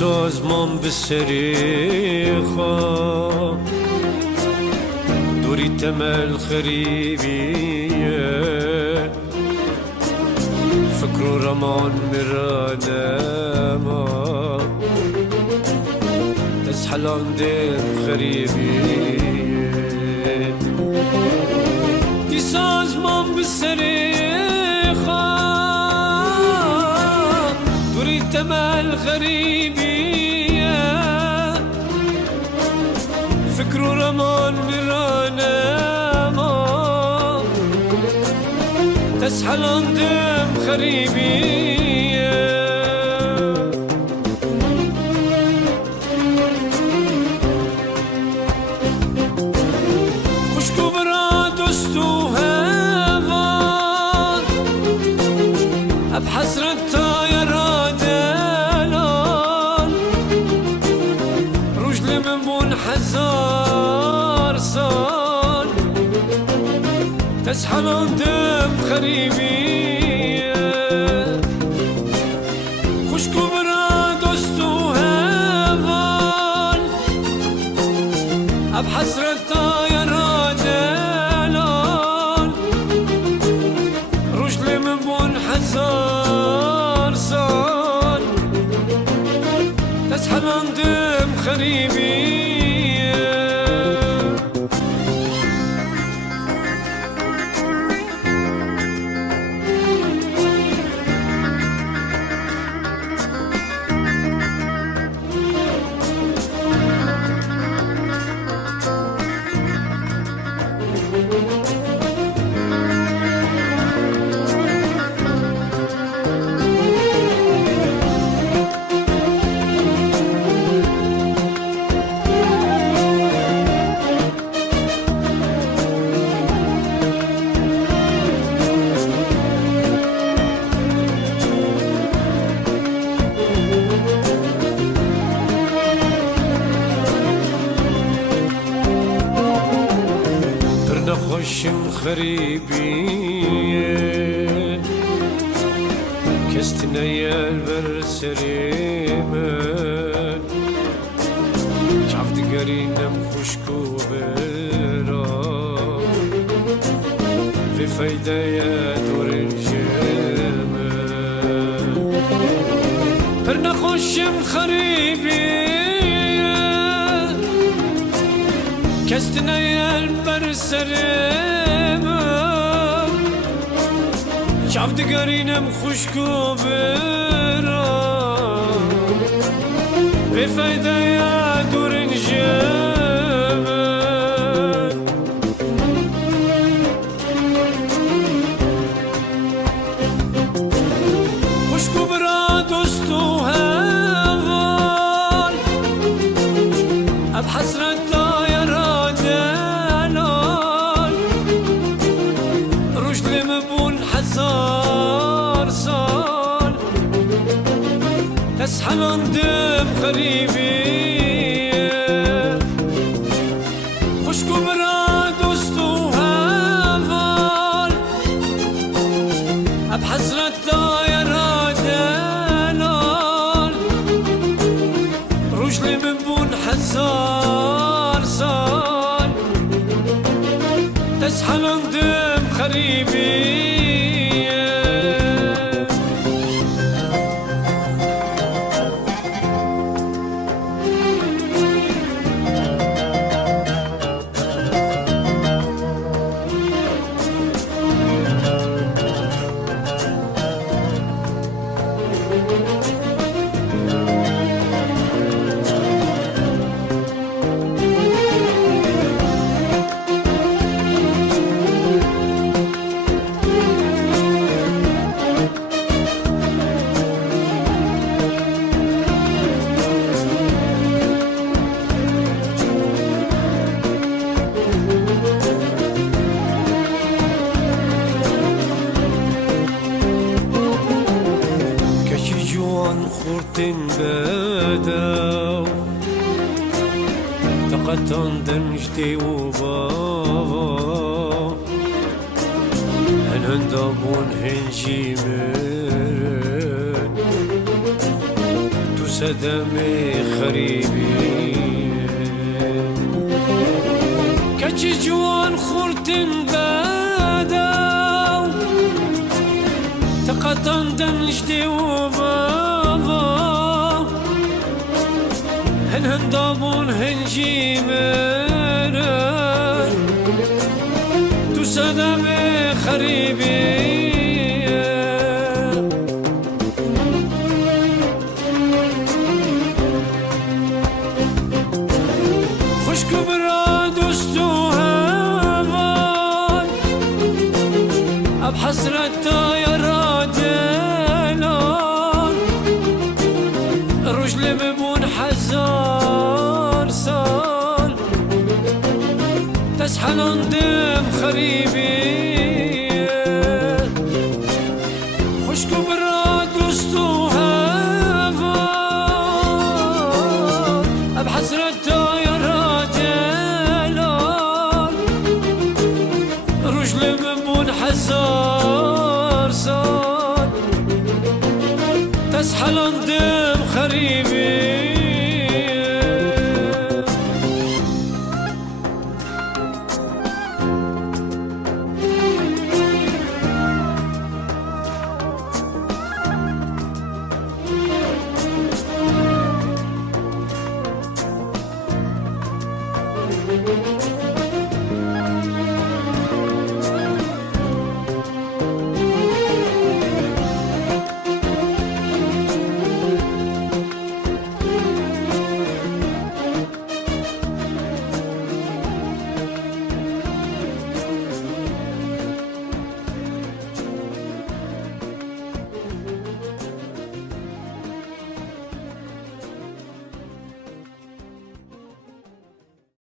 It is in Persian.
سازمان به سریخا دوری تمل خریبیه فکر و رمان مرانما تسحلان دیم خریبیه دی سازمان به سریخا دوری تمل خریبیه فکر و رمان مرانما تسحلان دم خریبیه خوشکو برا دوست و هوان اب حسرت تا یرادلان روش لمن هزار سال تسحلان دم خریبیه خوشکو برا دوست و هوان اب حسرت تا یرادلان روش لمن هزار سال تسحلان دم خریبیه خوشم خریبیه کست نیل بر سریمن چافتگرینم خوشکو برا به فایده دور الجمن پر نخوشم خریبیه کست نیل بر سرم چافتگرینم خوشکو برم به فایده دور جمن خوشکو برا دوست و هوان اب حسرت هزار سال تسحلان دم خریبیه خوشکو برا دوست و هوان اب حسرت دایر دلال روش من بون هزار سال تسحلان دم خریبیه خورتن بدو تقطن دنجتي وبابا هنندابون هنجي مرن دوس سدمي خريبي كاتشي جوان خورتن باداو تقطن دنجدي وبابا هن ضابون هنجي منا تو سدمي خريبي بحسرته يا راجلان رجل ببون حزار صال تسحلون دم خريبي خشكو براد وسطو هفان بحسرته يا راجلان رجل ببون حزار صال تسحل دم خريبي